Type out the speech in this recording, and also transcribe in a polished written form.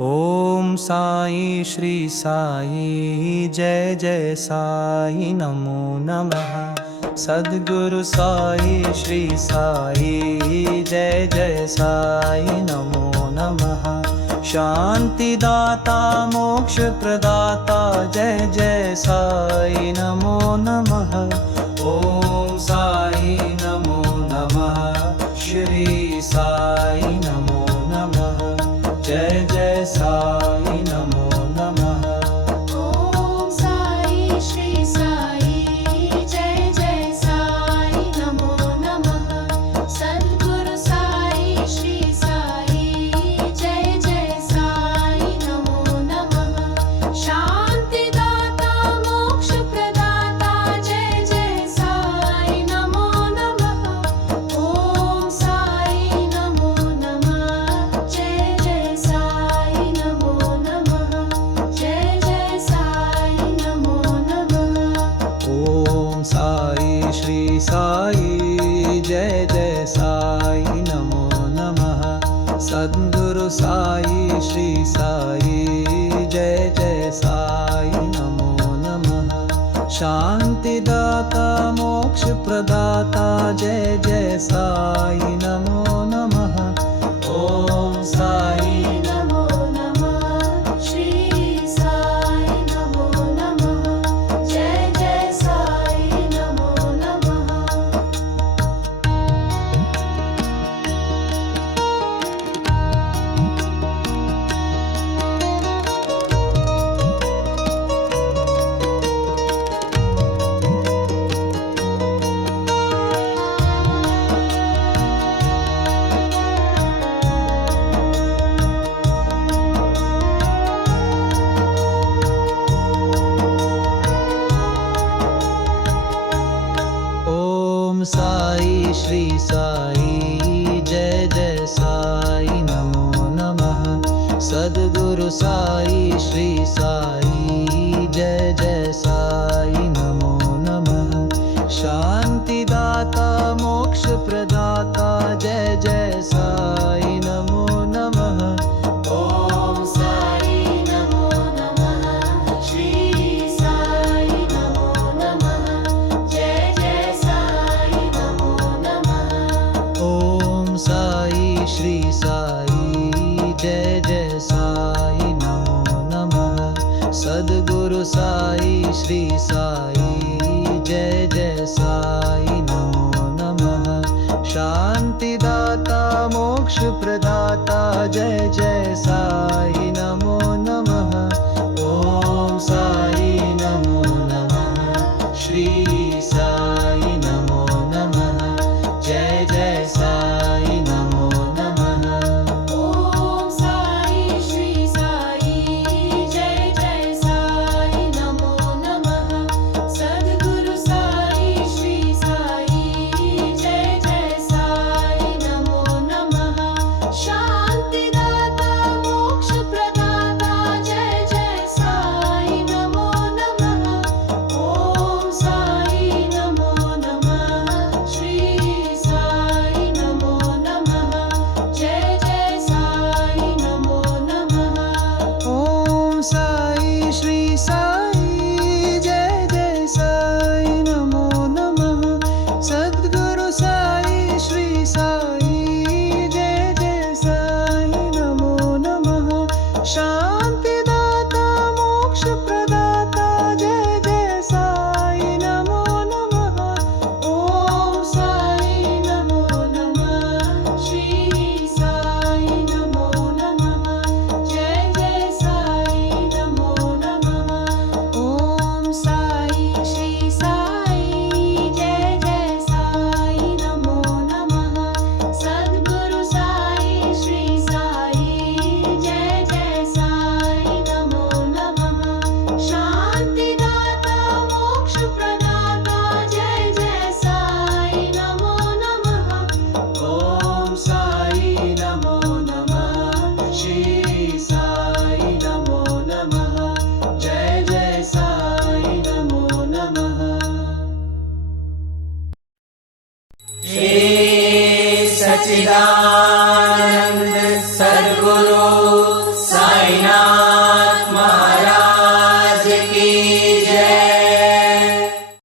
ओम साई श्री साई जय जय साई नमो नमः। सद्गुरु साई श्री साई जय जय साई नमो नमः। शांति दाता मोक्ष प्रदाता जय जय साई नमो नमः। ओम साई नमो नमः। श्री साई नमो नमः। जय जय साई नमो नमः। ओम साई श्री साई जय जय साई नमो नमः। सद्गुरु साई श्री साई जय जय साई नमो नमः। शांति दाता मोक्ष प्रदाता जय जय साई नमो नमः। ओम साई नमो नमः। जय जय साई नमो नमः। जय जय साई नमो नमः। ओम साई श्री साई जय जय साई नमो नमः। सद्गुरु साई श्री साई जय जय साई नमो नमः। शांति दाता मोक्ष प्रदाता जय जय साई नमो नमः। ओम साई नमो नमः। श्री साई नमो नमः। जय जय साई नमो नमः। ओम साई श्री साई जय जय साई नमो नमः। सद्गुरु साई श्री साई जय जय साई नमो नमः। शांति दाता मोक्ष प्रदाता जय जय साई नमो नमः। ओम साई नमो नमः। श्री साई नमो नमः। जय जय साई नमो नमः। ओम साई श्री साई जय जय साई नमो नमः। सद्गुरु साई श्री साई जय जय साई नमो नमः। शांति दाता मोक्ष प्रदाता जय जय साई